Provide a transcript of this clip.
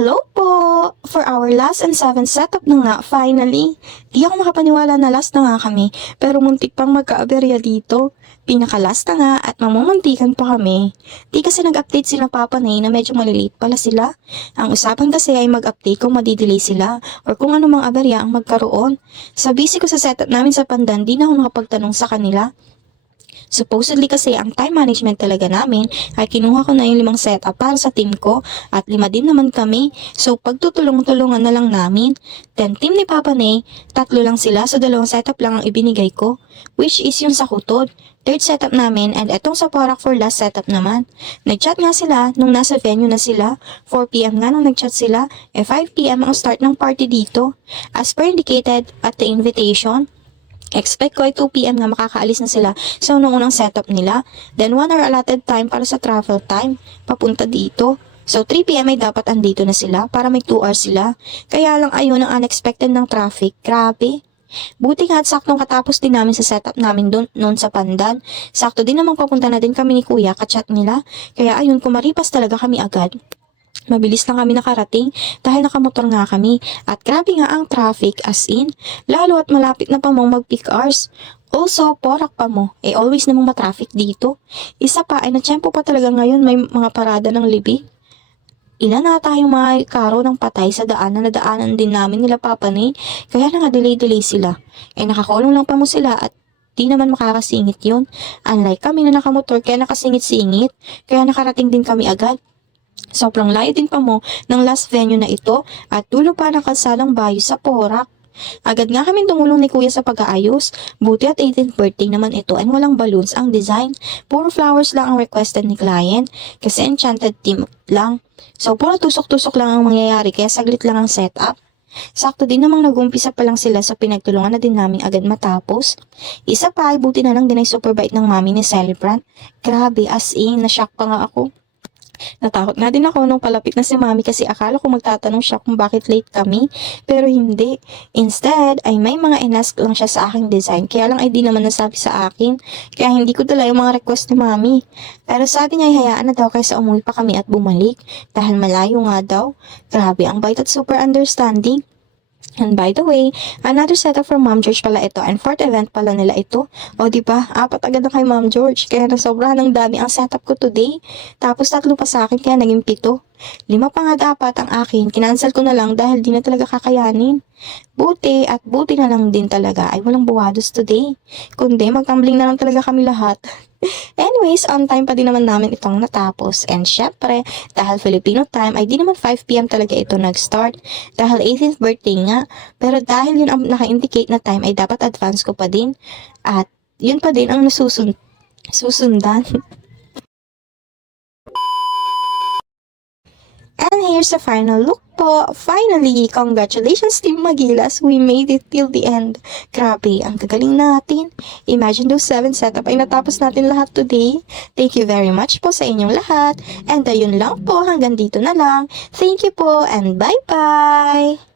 Hello po! For our last and 7th setup na nga, finally. Di ako makapaniwala na last na nga kami, pero muntik pang magka-aberya dito. Pinaka-last na nga at mamumuntikan pa kami. Di kasi nag-update sila Papa Nay na medyo malilate pala sila. Ang usapan kasi ay mag-update kung madidelay sila or kung ano mang aberya ang magkaroon. Sa busy ko sa setup namin sa Pandan, di na ako nakapagtanong sa kanila. Supposedly kasi ang time management talaga namin ay kinuha ko na yung 5 setup para sa team ko at 5 din naman kami. So pagtutulong-tulungan na lang namin. Then team ni Papa Nay, 3 lang sila so 2 setup lang ang ibinigay ko. Which is yung sa Kutod. 3rd setup namin and etong sa Porac for last setup naman. Nagchat nga sila nung nasa venue na sila. 4pm nga nung nagchat sila. 5pm ang start ng party dito. As per indicated at the invitation, expect ko ay 2pm nga makakaalis na sila sa unang setup nila. Then 1 hour allotted time para sa travel time papunta dito. So 3pm ay dapat andito na sila para may 2 hours sila. Kaya lang ayun ang unexpected ng traffic. Grabe. Buti nga at saktong katapos din namin sa setup namin noon sa Pandan. Sakto din naman papunta na din kami ni Kuya, kachat nila. Kaya ayun, kumaripas talaga kami agad. Mabilis lang kami nakarating dahil nakamotor nga kami at grabe nga ang traffic as in, lalo at malapit na pa mong mag-peak hours. Also, Porac pa mo, always namang matraffic dito. Isa pa ay natsyempo pa talaga ngayon may mga parada ng libig. Ilan na tayong mga karo ng patay sa daan na nadaanan din namin nila Papa Nay, kaya na nga delay sila. Nakakulong lang pa mo sila at di naman makakasingit yun. Unlike kami na nakamotor kaya nakasingit-singit, kaya nakarating din kami agad. Sobrang layo din pa mo ng last venue na ito at dulo pa ng kalsadang bayo sa Porac. Agad nga kami tumulong ni Kuya sa pag-aayos. Buti at 18th birthday naman ito and walang balloons ang design. Puro flowers lang ang requested ni client kasi enchanted theme lang. So puro tusok-tusok lang ang mangyayari kaya saglit lang ang setup. Sakto din namang nag-umpisa pa lang sila so pinagtulungan na din namin agad matapos. Isa pa ay buti na lang din ay super bite ng mami ni celebrant. Grabe as in, na-shock pa nga ako. Natakot nga din ako nung palapit na si mami kasi akala ko magtatanong siya kung bakit late kami. Pero hindi. Instead, ay may mga inask lang siya sa aking design. Kaya lang ay di naman nasabi sa akin. Kaya hindi ko dala yung mga request ni mami. Pero sabi niya ay hayaan na daw kaysa umuwi pa kami at bumalik. Dahil malayo nga daw. Grabe ang bait at super understanding. And by the way, another setup from Ma'am George pala ito and 4th event pala nila ito. O diba, 4 agad na kay Ma'am George kaya nasobrahan ng dami ang setup ko today. Tapos 3 pa sa akin kaya naging 7. 5 pa nga dapat ang akin, kinansel ko na lang dahil di na talaga kakayanin. Buti at buti na lang din talaga ay walang buwados today. Kundi magtumbling na lang talaga kami lahat. Anyways, on time pa din naman namin itong natapos. And syempre, dahil Filipino time ay di naman 5pm talaga ito nag-start. Dahil 18th birthday nga. Pero dahil yun ang naka-indicate na time ay dapat advance ko pa din. At yun pa din ang susundan. And here's the final look po. Finally, congratulations Team Magilas. We made it till the end. Grabe, ang gagaling natin. Imagine those 7 setup ay natapos natin lahat today. Thank you very much po sa inyong lahat. And ayun lang po, hanggang dito na lang. Thank you po and bye-bye!